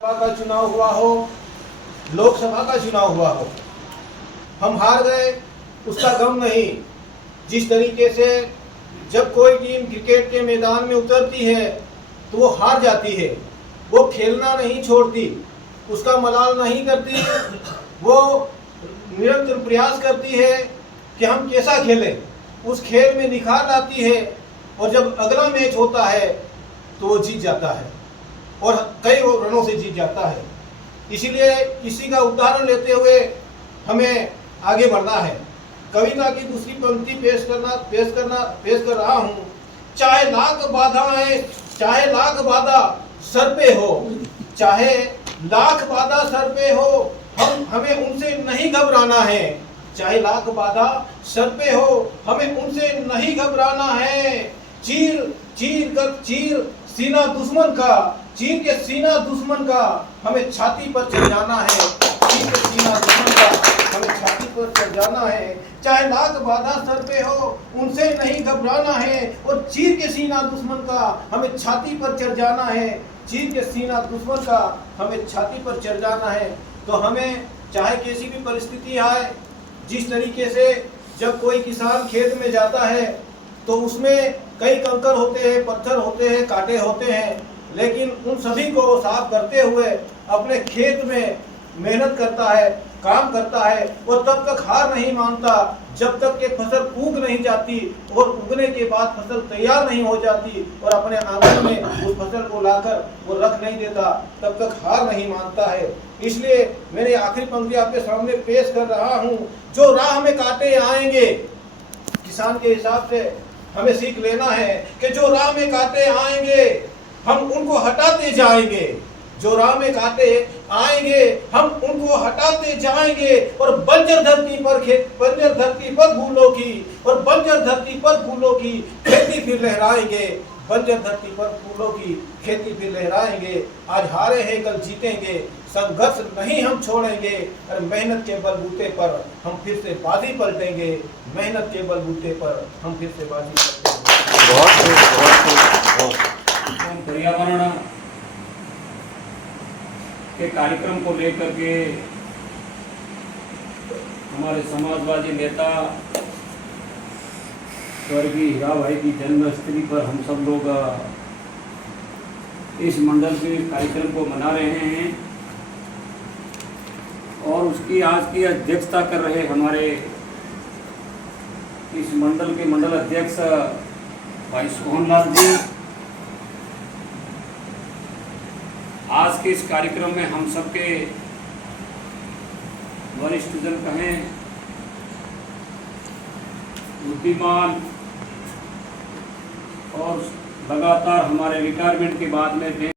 का चुनाव हुआ हो, लोकसभा का चुनाव हुआ हो, हम हार गए उसका गम नहीं। जिस तरीके से जब कोई टीम क्रिकेट के मैदान में उतरती है तो वो हार जाती है, वो खेलना नहीं छोड़ती, उसका मलाल नहीं करती, वो निरंतर प्रयास करती है कि हम कैसा खेलें, उस खेल में निखार लाती है और जब अगला मैच होता है तो वो जीत जाता है और कई रनों से जीत जाता है। इसीलिए इसी का उदाहरण लेते हुए हमें आगे बढ़ना है। कविता की दूसरी पंक्ति पेश कर रहा हूँ। चाहे लाख बाधाएं, चाहे लाख बाधा सर पे हो, चाहे लाख बाधा सर पे हो, हमें उनसे नहीं घबराना है। चाहे लाख बाधा सर पे हो, हमें उनसे नहीं घबराना है। चीर सीना दुश्मन का, चीर के सीना दुश्मन का हमें छाती पर चढ़ जाना है। चीर के सीना दुश्मन का हमें छाती पर चढ़ जाना है। चाहे लाख बाधा सर पे हो, उनसे नहीं घबराना है। और चीर के सीना दुश्मन का हमें छाती पर चढ़ जाना है। चीर के सीना दुश्मन का हमें छाती पर चढ़ जाना है। तो हमें चाहे कैसी भी परिस्थिति आए, जिस तरीके से जब कोई किसान खेत में जाता है तो उसमें कई कंकर होते हैं, पत्थर होते हैं, कांटे होते हैं, लेकिन उन सभी को साफ करते हुए अपने खेत में मेहनत करता है, काम करता है और तब तक हार नहीं मानता जब तक कि फसल उग नहीं जाती और उगने के बाद फसल तैयार नहीं हो जाती और अपने आंगन में उस फसल को लाकर वो रख नहीं देता, तब तक हार नहीं मानता है। इसलिए मैंने आखिरी पंक्ति आपके सामने पेश कर रहा हूँ। जो राह में कांटे आएंगे, किसान के हिसाब से हमें सीख लेना है कि जो राह में कांटे आएंगे हम उनको हटाते जाएंगे। जो राह में कांटे आएंगे हम उनको हटाते जाएंगे और बंजर धरती पर फूलों की और बंजर धरती पर फूलों की खेती फिर लहराएंगे। बंजर धरती पर फूलों की खेती फिर लहराएंगे। आज हारे हैं कल जीतेंगे, संघर्ष नहीं हम छोड़ेंगे और मेहनत के बलबूते पर हम फिर से बाजी पलटेंगे। मेहनत के बलबूते पर हम फिर से बाजी पलटेंगे। पर्यावरण के कार्यक्रम को लेकर के हमारे समाजवादी नेता स्वर्गीय हीरा भाई की जन्मस्थली पर हम सब लोग इस मंडल के कार्यक्रम को मना रहे हैं और उसकी आज की अध्यक्षता कर रहे हमारे इस मंडल के मंडल अध्यक्ष भाई सोहनलाल जी। आज के इस कार्यक्रम में हम सबके वरिष्ठ जन कहें, बुद्धिमान और लगातार हमारे रिटायरमेंट के बाद में